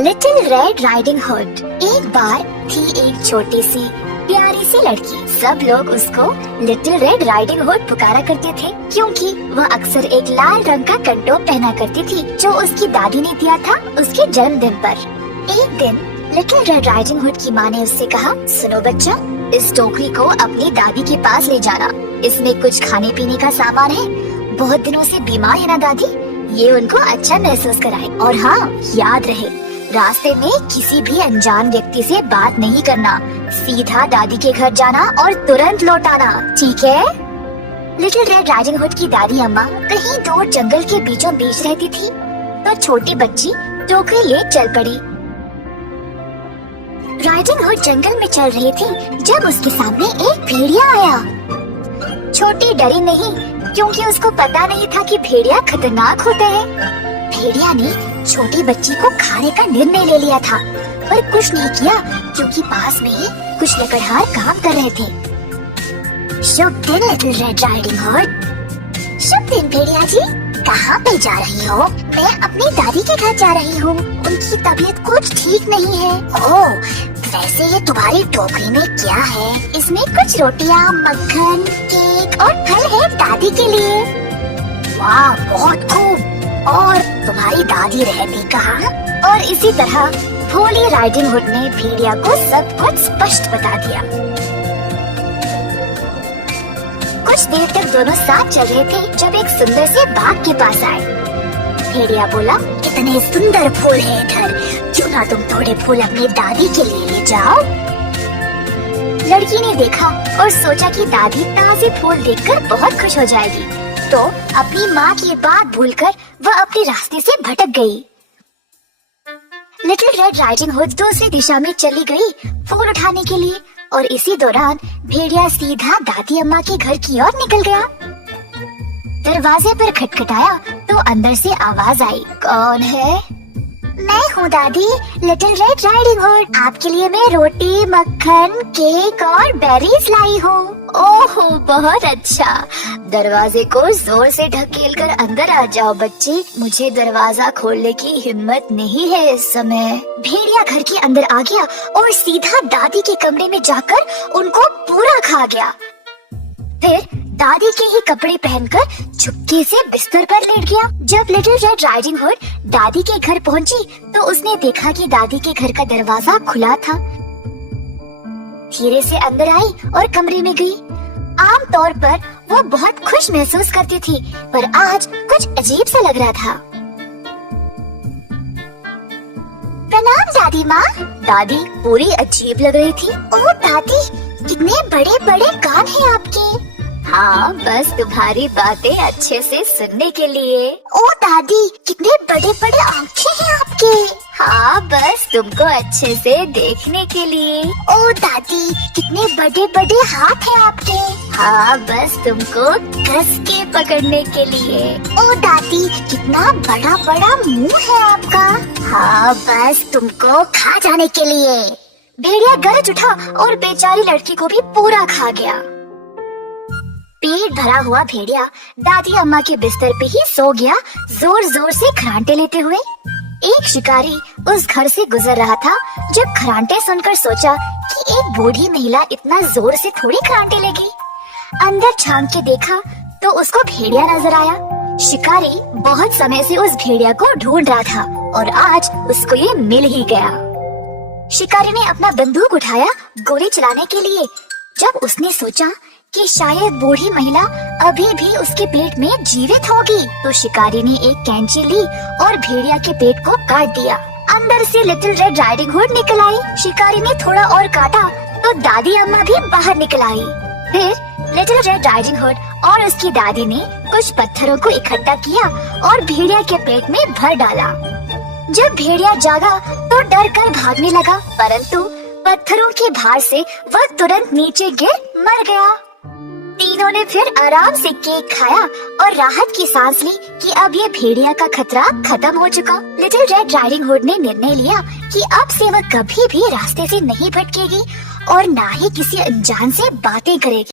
Little red riding hood. एक बार थी एक छोटी सी प्यारी सी लड़की। सब लोग उसको लिटिल रेड राइडिंग हुड पुकारा करते थे क्योंकि वह अक्सर एक लाल रंग का कंटोप पहना करती थी जो उसकी दादी ने दिया था उसके जन्मदिन पर। एक दिन लिटिल रेड राइडिंग हुड की माँ ने उससे कहा, सुनो बच्चा, इस टोकरी को अपनी दादी के पास ले जाना। इसमें कुछ खाने पीने का सामान है। बहुत दिनों से बीमार है ना दादी, ये उनको अच्छा महसूस कराए। और हाँ, याद रहे, रास्ते में किसी भी अनजान व्यक्ति से बात नहीं करना। सीधा दादी के घर जाना और तुरंत लौट आना, ठीक है? लिटिल रेड राइडिंग हुड की दादी अम्मा कहीं दूर जंगल के बीचों बीच रहती थी, तो छोटी बच्ची टोकरी ले चल पड़ी। राइडिंग हुड जंगल में चल रही थी जब उसके सामने एक भेड़िया आया। छोटी डरी नहीं क्योंकि उसको पता नहीं था कि भेड़िया खतरनाक होते हैं। भेड़िया ने छोटी बच्ची को खाने का निर्णय ले लिया था, पर कुछ नहीं किया क्योंकि पास में ही कुछ लकड़हार काम कर रहे थे। शुभ दिन लिटिल रेड राइडिंग हुड। शुभ दिन भेड़िया जी, कहाँ पे जा रही हो? मैं अपनी दादी के घर जा रही हूँ, उनकी तबीयत कुछ ठीक नहीं है। ओह, वैसे ये तुम्हारी टोकरी में क्या है? इसमें कुछ रोटियाँ, मक्खन, केक और फल है दादी के लिए। वाह, बहुत खूब। और तुम्हारी दादी रहती कहाँ? और इसी तरह भोली राइडिंग हुड ने भेड़िया को सब कुछ स्पष्ट बता दिया। कुछ देर तक दोनों साथ चल रहे थे जब एक सुंदर से बाग के पास आए। भेड़िया बोला, कितने सुंदर फूल हैं इधर, क्यों ना तुम थोड़े फूल अपनी दादी के लिए ले जाओ? लड़की ने देखा और सोचा कि दादी ताजे फूल देखकर बहुत खुश हो जाएगी, तो अपनी माँ की बात भूलकर वह अपने रास्ते से भटक गई। लिटिल रेड राइडिंग हुड दूसरी दिशा में चली गई फूल उठाने के लिए, और इसी दौरान भेड़िया सीधा दादी अम्मा के घर की ओर निकल गया। दरवाजे पर खटखटाया तो अंदर से आवाज आई, कौन है? मैं हूँ दादी, लिटिल रेड राइडिंग हुड। आपके लिए मैं रोटी, मक्खन, केक और बेरीज लाई हूँ। ओह, बहुत अच्छा। दरवाजे को जोर से ढकेल कर अंदर आ जाओ बच्ची, मुझे दरवाजा खोलने की हिम्मत नहीं है इस समय। भेड़िया घर के अंदर आ गया और सीधा दादी के कमरे में जाकर उनको पूरा खा गया। फिर दादी के ही कपड़े पहनकर चुपके से बिस्तर पर लेट गया। जब लिटिल रेड राइडिंग हुड दादी के घर पहुंची तो उसने देखा कि दादी के घर का दरवाजा खुला था। धीरे से अंदर आई और कमरे में गई। आम तौर पर वो बहुत खुश महसूस करती थी, पर आज कुछ अजीब सा लग रहा था। प्रणाम दादी माँ। दादी पूरी अजीब लग रही थी। ओह दादी, कितने बड़े बड़े कान हैं आपके। हाँ, बस तुम्हारी बातें अच्छे से सुनने के लिए। ओ दादी, कितने बड़े बड़े आँखें हैं आपके। हाँ, बस तुमको अच्छे से देखने के लिए। ओ दादी, कितने बड़े बड़े हाथ हैं आपके। हाँ, बस तुमको कस के पकड़ने के लिए। ओ दादी, कितना बड़ा बड़ा मुंह है आपका। हाँ, बस तुमको खा जाने के लिए। भेड़िया गरज उठा और बेचारी लड़की को भी पूरा खा गया। पेट भरा हुआ भेड़िया दादी अम्मा के बिस्तर पे ही सो गया, जोर जोर से खरांटे लेते हुए। एक शिकारी उस घर से गुजर रहा था। जब खरांटे सुनकर सोचा कि एक बूढ़ी महिला इतना जोर से थोड़ी खरांटे लेगी। अंदर झांक के देखा तो उसको भेड़िया नजर आया। शिकारी बहुत समय से उस भेड़िया को ढूंढ रहा था और आज उसको ये मिल ही गया। शिकारी ने अपना बंदूक उठाया गोली चलाने के लिए। जब उसने सोचा कि शायद बूढ़ी महिला अभी भी उसके पेट में जीवित होगी, तो शिकारी ने एक कैंची ली और भेड़िया के पेट को काट दिया। अंदर से लिटिल रेड राइडिंग हुड निकल आई। शिकारी ने थोड़ा और काटा तो दादी अम्मा भी बाहर निकल आई। फिर लिटिल रेड राइडिंग हुड और उसकी दादी ने कुछ पत्थरों को इकट्ठा किया और भेड़िया के पेट में भर डाला। जब भेड़िया जागा तो डर कर भागने लगा, परंतु पत्थरों के भार से वह तुरंत नीचे गिर मर गया। तीनों ने फिर आराम से केक खाया और राहत की सांस ली कि अब ये भेड़िया का खतरा खत्म हो चुका। लिटिल रेड राइडिंग हुड ने निर्णय लिया कि अब से वह कभी भी रास्ते से नहीं भटकेगी और ना ही किसी अनजान से बातें करेगी।